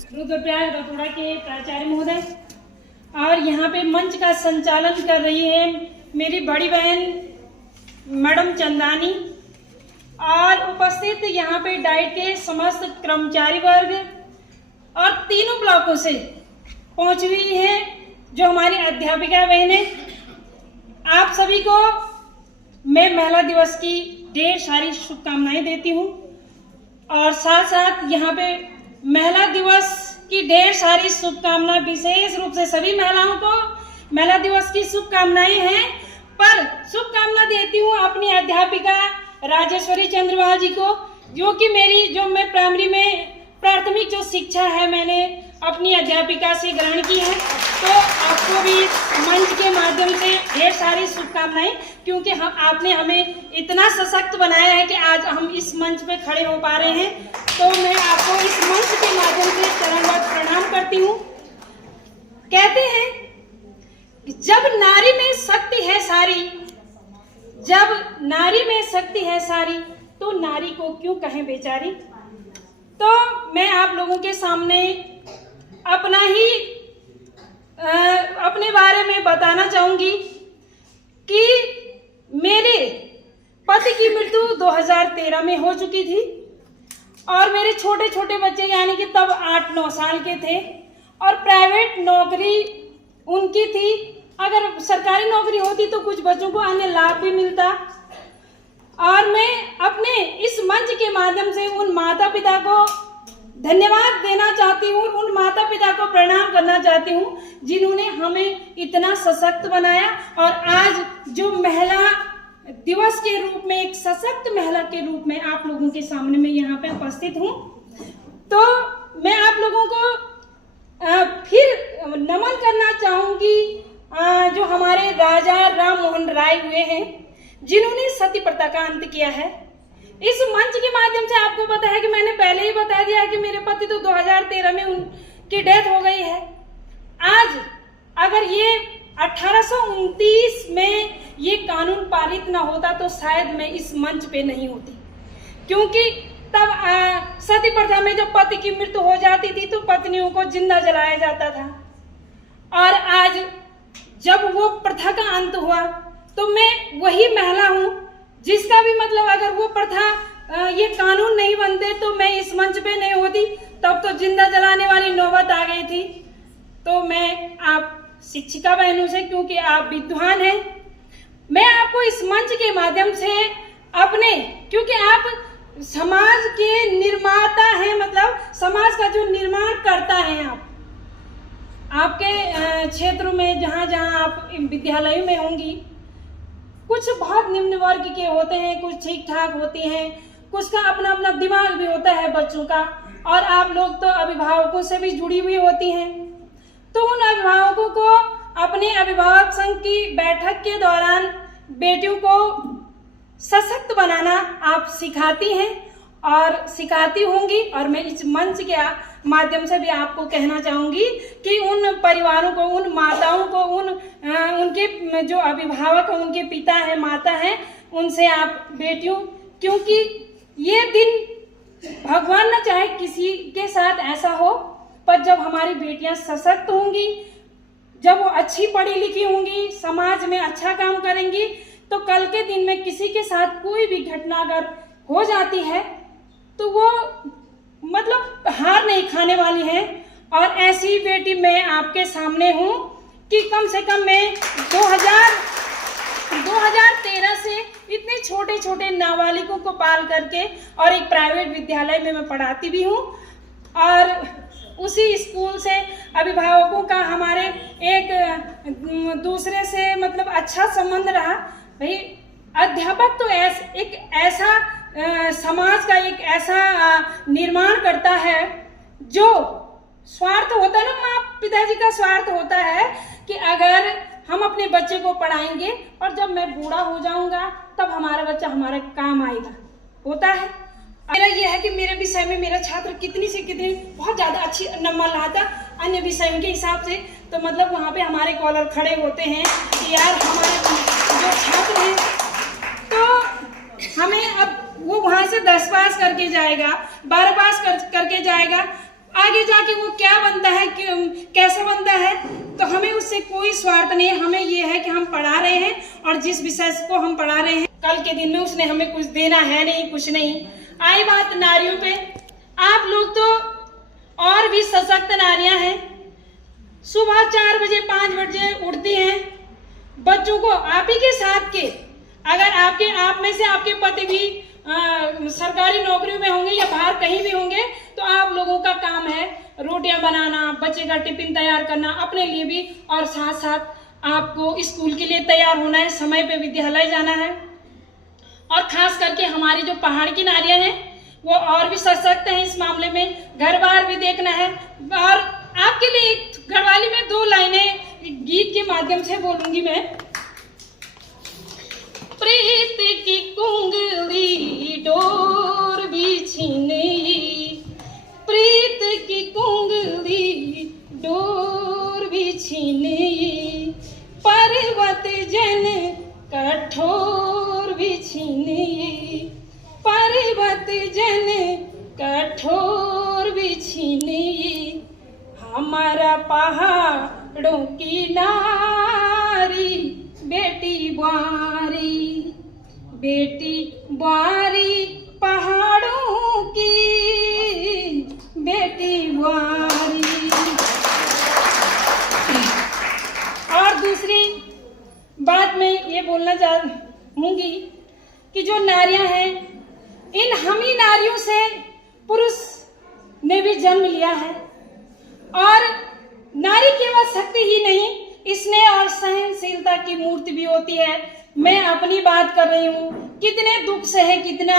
रुद्रप्रयाग रतोड़ा के प्राचार्य महोदय और यहाँ पे मंच का संचालन कर रही है मेरी बड़ी बहन मैडम चंदानी और उपस्थित यहाँ पे डाइट के समस्त कर्मचारी वर्ग और तीनों ब्लॉकों से पहुँची हुई है जो हमारी अध्यापिका बहनें। आप सभी को मैं महिला दिवस की ढेर सारी शुभकामनाएं देती हूँ और साथ साथ यहाँ पे महिला दिवस की ढेर सारी शुभकामनाएं विशेष रूप से सभी महिलाओं को महिला दिवस की शुभकामनाएं हैं। पर शुभकामना देती हूँ अपनी अध्यापिका राजेश्वरी चंद्रवाल जी को, जो मैं प्राइमरी में प्राथमिक जो शिक्षा है मैंने अपनी अध्यापिका से ग्रहण की है। तो आपको भी मंच के माध्यम से ढेर सारी शुभकामनाएं, क्योंकि आपने हमें इतना सशक्त बनाया है कि आज हम इस मंच पे खड़े हो पा रहे हैं। तो मैं आपको इस मंच के माध्यम से चरणवत प्रणाम करती हूँ। कहते हैं कि जब नारी में शक्ति है सारी, जब नारी में शक्ति है सारी, तो नारी को क्यों कहें बेचारी। तो मैं आप लोगों के सामने अपने बारे में बताना चाहूंगी कि मेरे पति की मृत्यु 2013 में हो चुकी थी और मेरे छोटे छोटे बच्चे यानी कि तब 8-9 साल के थे और प्राइवेट नौकरी उनकी थी। अगर सरकारी नौकरी होती तो कुछ बच्चों को अन्य लाभ भी मिलता। और मैं अपने इस मंच के माध्यम से उन माता पिता को धन्यवाद देना चाहती हूँ, उन माता पिता को प्रणाम करना चाहती हूँ जिन्होंने हमें इतना सशक्त बनाया और आज जो महिला दिवस के रूप में एक सशक्त महिला के रूप में आप लोगों के सामने मैं यहाँ पे उपस्थित हूँ। तो मैं आप लोगों को फिर नमन करना चाहूंगी जो हमारे राजा राम मोहन राय हुए हैं जिन्होंने सती प्रथा का अंत किया है। इस मंच के माध्यम से आपको पता है कि मैंने पहले ही बता दिया कि मेरे पति तो 2013 में उनकी डेथ हो गई है। आज अगर ये 1829 में ये कानून पारित ना होता तो शायद मैं इस मंच पे नहीं होती, क्योंकि तब सती प्रथा में जब पति की मृत्यु हो जाती थी तो पत्नियों को जिंदा जलाया जाता था। और आज जब वो प्रथा का अंत हुआ तो मैं वही महिला हूँ जिसका भी मतलब अगर वो प्रथा ये कानून नहीं बनते तो मैं इस मंच पे नहीं होती। तब तो जिंदा जलाने वाली नौबत आ गई थी। तो मैं आप शिक्षिका बहनों से, क्योंकि आप विद्वान हैं, मैं आपको इस मंच के माध्यम से क्योंकि आप समाज के निर्माता हैं, मतलब समाज का जो निर्माण करता है आपके क्षेत्र में जहाँ जहाँ आप विद्यालयों में होंगी, कुछ बहुत निम्न वर्ग के होते हैं, कुछ ठीक ठाक होती हैं, कुछ का अपना अपना दिमाग भी होता है बच्चों का, और आप लोग तो अभिभावकों से भी जुड़ी हुई होती हैं। तो उन अभिभावकों को अपने अभिभावक संघ की बैठक के दौरान बेटियों को सशक्त बनाना आप सिखाती हैं और सिखाती होंगी। और मैं इस मंच के माध्यम से भी आपको कहना चाहूंगी कि उन परिवारों को, उन माताओं को, उनके जो अभिभावक उनके पिता हैं, माता हैं, उनसे आप बेटियों, क्योंकि ये दिन भगवान न चाहे किसी के साथ ऐसा हो, पर जब हमारी बेटियां सशक्त होंगी, जब वो अच्छी पढ़ी लिखी होंगी, समाज में अच्छा काम करेंगी, तो कल के दिन में किसी के साथ कोई भी घटना अगर हो जाती है तो वो मतलब हार नहीं खाने वाली है। और ऐसी बेटी मैं आपके सामने हूँ कि कम से कम मैं 2013 से इतने छोटे छोटे नाबालिगों को पाल करके और एक प्राइवेट विद्यालय में मैं पढ़ाती भी हूँ। और उसी स्कूल से अभिभावकों का हमारे एक दूसरे से मतलब अच्छा संबंध रहा। भाई अध्यापक तो एक ऐसा समाज का एक ऐसा निर्माण करता है जो स्वार्थ होता है ना, माँ पिताजी का स्वार्थ होता है कि अगर हम अपने बच्चे को पढ़ाएंगे और जब मैं बूढ़ा हो जाऊंगा तब हमारा बच्चा हमारे काम आएगा, होता है। मेरा यह है कि मेरे विषय में मेरा छात्र कितनी से कितनी बहुत ज़्यादा अच्छी नंबर लाता अन्य विषयों के हिसाब से। तो मतलब वहाँ पे हमारे कॉलर खड़े होते हैं कि यार हमारे जो छात्र हैं तो हमें अब वो वहाँ से 10 पास करके जाएगा, 12 पास करके जाएगा, आगे जाके वो क्या बनता है, कैसा बनता है, तो हमें उससे कोई स्वार्थ नहीं है। हमें ये है कि हम पढ़ा रहे हैं और जिस विषय को हम पढ़ा रहे हैं कल के दिन में उसने हमें कुछ देना है नहीं, कुछ नहीं। आई बात नारियों पे, आप लोग तो और भी सशक्त नारियां हैं। सुबह 4 बजे 5 बजे उठती हैं, बच्चों को आप ही के साथ के, अगर आप में से आपके पति भी सरकारी नौकरी में होंगे या बाहर कहीं भी होंगे, तो आप लोगों का काम है रोटियां बनाना, बच्चे का टिफिन तैयार करना, अपने लिए भी, और साथ साथ आपको स्कूल के लिए तैयार होना है, समय पे विद्यालय जाना है। और खास करके हमारी जो पहाड़ की नारियां हैं वो और भी सशक्त हैं इस मामले में, घर बार भी देखना है। और आपके लिए एक घरवाली में 2 लाइनें गीत के माध्यम से बोलूंगी मैं। प्रीत की कुंगली डोर बिछी, प्रीत की कुंगली डोर बिछी, पर्वत जन कठोर बिछी, पर्वत जन कठोर बिछी, हमारा पहाड़ों की नारी बेटी बारी, बेटी बारी पहाड़ों की बेटी बारी। और दूसरी बात मैं ये बोलना चाहूंगी कि जो नारियां हैं, इन हम ही नारियों से पुरुष ने भी जन्म लिया है। और नारी केवल शक्ति ही नहीं, स्नेह और सहनशीलता की मूर्ति भी होती है। मैं अपनी बात कर रही हूँ, कितने दुख से है, कितना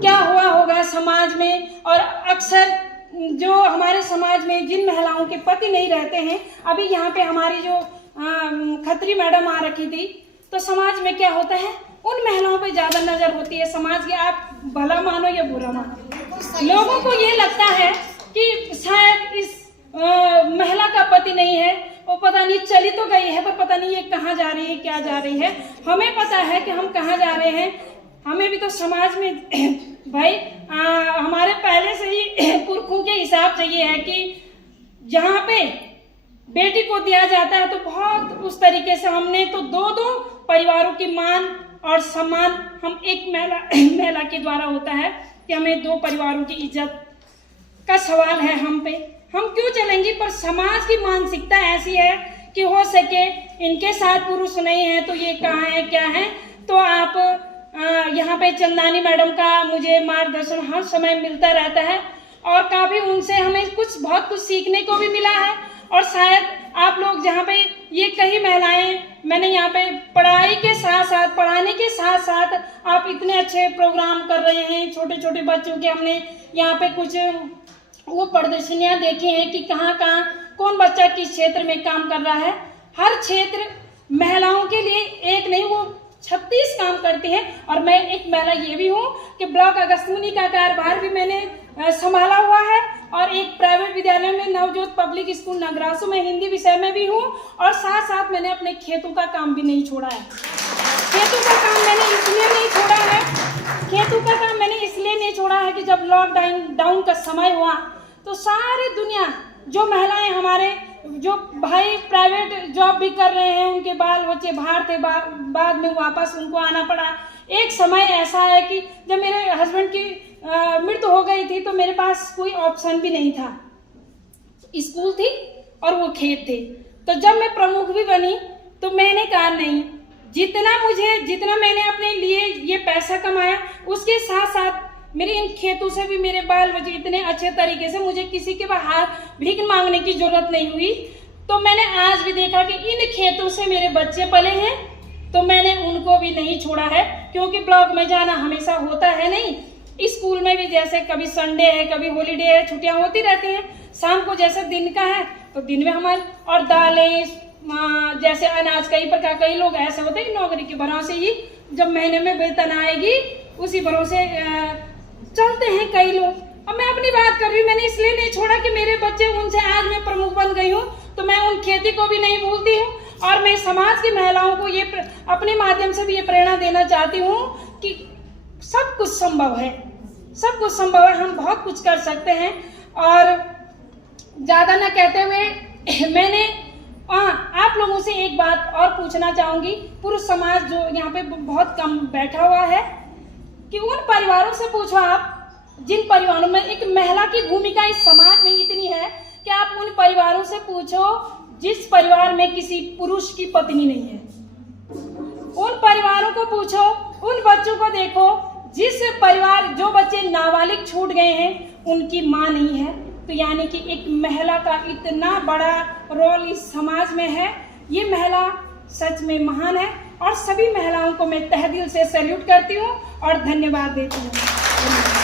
क्या हुआ होगा समाज में। और अक्सर जो हमारे समाज में जिन महिलाओं के पति नहीं रहते हैं, अभी यहाँ पे हमारी जो खत्री मैडम आ रखी थी, तो समाज में क्या होता है, उन महिलाओं पे ज्यादा नजर होती है समाज की। आप भला मानो या बुरा मानो, लोगों को ये लगता है कि शायद इस महिला का पति नहीं है, वो पता नहीं चली तो गई है, पर पता नहीं ये कहाँ जा रही है, क्या जा रही है। हमें पता है कि हम कहाँ जा रहे हैं। हमें भी तो समाज में भाई हमारे पहले से ही पुरखों के हिसाब से ये है कि जहाँ पे बेटी को दिया जाता है तो बहुत उस तरीके से हमने तो 2-2 परिवारों की मान और सम्मान हम एक महिला के द्वारा होता है कि हमें 2 परिवारों की इज्जत का सवाल है हम पे। हम क्यों चलेंगे, पर समाज की मानसिकता ऐसी है कि हो सके इनके साथ पुरुष नहीं है तो ये कहाँ है, क्या है। तो आप यहाँ पे चंदानी मैडम का मुझे मार्गदर्शन हर समय मिलता रहता है और काफी उनसे हमें बहुत कुछ सीखने को भी मिला है। और शायद आप लोग जहाँ पे ये कई महिलाएं, मैंने यहाँ पे पढ़ाई के साथ साथ, पढ़ाने के साथ साथ आप इतने अच्छे प्रोग्राम कर रहे हैं छोटे छोटे बच्चों के। हमने यहाँ पे कुछ वो प्रदर्शनियां देखी हैं कि कहाँ कहाँ कौन बच्चा किस क्षेत्र में काम कर रहा है। हर क्षेत्र महिलाओं के लिए एक नहीं, वो 36 काम करती हैं। और मैं एक महिला ये भी हूँ कि ब्लॉक अगस्त्यमुनि का कार्यभार भी मैंने संभाला हुआ है और एक प्राइवेट विद्यालय में नवजोत पब्लिक स्कूल नगरासू में हिंदी विषय में भी हूँ। और साथ साथ मैंने अपने खेतों का काम भी नहीं छोड़ा है। खेतों का काम मैंने इसलिए नहीं छोड़ा है, खेतों का काम मैंने इसलिए नहीं छोड़ा है कि जब लॉकडाउन का समय हुआ तो सारी दुनिया, जो महिलाएं हमारे, जो भाई प्राइवेट जॉब भी कर रहे हैं, उनके बाल बच्चे बाहर थे, बाद में वापस उनको आना पड़ा। एक समय ऐसा है कि जब मेरे हस्बैंड की मृत्यु हो गई थी तो मेरे पास कोई ऑप्शन भी नहीं था, स्कूल थी और वो खेत थे। तो जब मैं प्रमुख भी बनी तो मैंने कहा नहीं, जितना मैंने अपने लिए ये पैसा कमाया उसके साथ साथ मेरे इन खेतों से भी मेरे बाल बच्चे इतने अच्छे तरीके से, मुझे किसी के बाहर भीख मांगने की जरूरत नहीं हुई। तो मैंने आज भी देखा कि इन खेतों से मेरे बच्चे पले हैं, तो मैंने उनको भी नहीं छोड़ा है। क्योंकि ब्लॉक में जाना हमेशा होता है नहीं, स्कूल में भी जैसे कभी संडे है, कभी हॉलीडे है, छुट्टियां होती रहती हैं। शाम को जैसे दिन का है तो दिन में हमारे, और दालें जैसे अनाज, कई प्रकार, कई लोग ऐसे होते हैं नौकरी के भरोसे ही जब महीने में वेतन आएगी उसी भरोसे चलते हैं कई लोग। अब मैं अपनी बात कर रही हूँ, मैंने इसलिए नहीं छोड़ा कि मेरे बच्चे, उनसे आज मैं प्रमुख बन गई हूँ तो मैं उन खेती को भी नहीं भूलती हूँ। और मैं समाज की महिलाओं को ये अपने माध्यम से भी ये प्रेरणा देना चाहती हूँ कि सब कुछ संभव है, सब कुछ संभव है, हम बहुत कुछ कर सकते हैं। और ज़्यादा न कहते हुए मैंने आप लोगों से एक बात और पूछना चाहूँगी। पुरुष समाज जो यहाँ पे बहुत कम बैठा हुआ है, कि उन परिवारों से पूछो आप जिन परिवारों में एक महिला की भूमिका इस समाज में इतनी है कि आप उन परिवारों से पूछो जिस परिवार में किसी पुरुष की पत्नी नहीं है। उन परिवारों को पूछो, उन बच्चों को देखो जिस परिवार जो बच्चे नाबालिग छूट गए हैं उनकी माँ नहीं है। तो यानी कि एक महिला का इतना बड़ा रोल इस समाज में है। ये महिला सच में महान है और सभी महिलाओं को मैं तहे दिल से सैल्यूट करती हूँ और धन्यवाद देती हूँ।